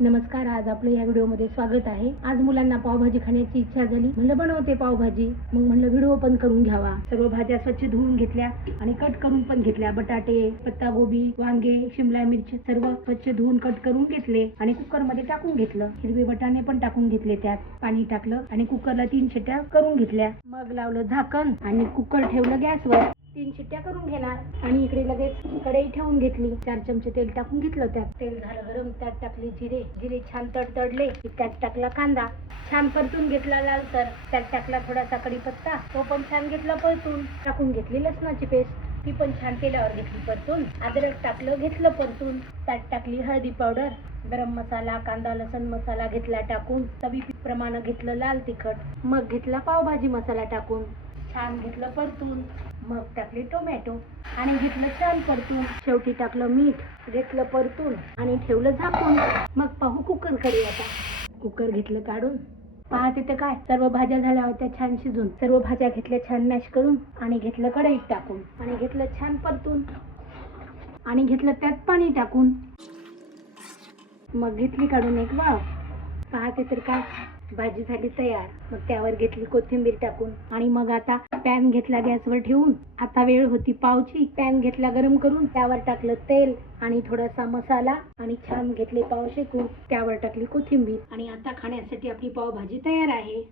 नमस्कार. आज आपलं या व्हिडिओमध्ये स्वागत आहे. आज मुलांना पावभाजी खाण्याची इच्छा झाली. म्हणलं बनवते पावभाजी. मग म्हणलं व्हिडिओ पण करून घ्यावा. सर्व भाज्या स्वच्छ धुवून घेतल्या आणि कट करून पण घेतल्या. बटाटे, पत्तागोबी, वांगे, शिमला मिरची सर्व स्वच्छ धुवून कट करून घेतले आणि कुकर मध्ये टाकून घेतलं. हिरवे बटाणे पण टाकून घेतले. त्यात पाणी टाकलं आणि कुकरला 3 शिट्ट्या करून घेतल्या. मग लावलं झाकण आणि कुकर ठेवलं गॅसवर. 3 शिट्ट्या करून घेणार आणि इकडे लगेच कढई ठेवून घेतली. 4 चमचे तेल टाकून घेतलं. त्यात तेल झालं गरम. त्यात टाकले जिरे छान तडतडले. त्यात टाकला कांदा, छान परतून घेतला लालसर. त्यात टाकला थोडासा कढीपत्ता, तो पण छान घेतला परतून. टाकून घेतली लसणाची पेस्ट, ती पण छान तेलावर घेतली परतून. अद्रक टाकलं, घेतलं परतून. त्यात टाकली हळदी पावडर, गरम मसाला, कांदा लसूण मसाला घेतला टाकून. चवीप्रमाणे घेतलं लाल तिखट. मग घेतला पावभाजी मसाला टाकून छान घेतलं परतून. मग टाकले टोमॅटो आणि घेतलं छान परतून. शेवटी टाकलं मीठ, घेतलं परतून आणि ठेवलं झाकून. मग पाहू कुकर कडे. आता कुकर घेतलं काढून. पाहते तर काय, सर्व भाज्या झाल्या होत्या छान शिजून. सर्व भाज्या घेतल्या छान मॅश करून आणि घेतलं कढईत टाकून आणि घेतलं छान परतून आणि घेतलं त्यात पाणी टाकून. मग घेतली काढून एक वाफ. पाहते तर काय, भाजी झाली तयार. मग त्यावर घेतली कोथिंबीर टाकून आणि मग आता पॅन घेतला गॅसवर ठेवून. आता वेळ होती पावची. पॅन घेतला गरम करून. त्यावर टाकलं तेल आणि थोडासा मसाला आणि छान घेतले पाव शेकून. त्यावर टाकली कोथिंबीर आणि आता खाण्यासाठी आपली पावभाजी तयार आहे.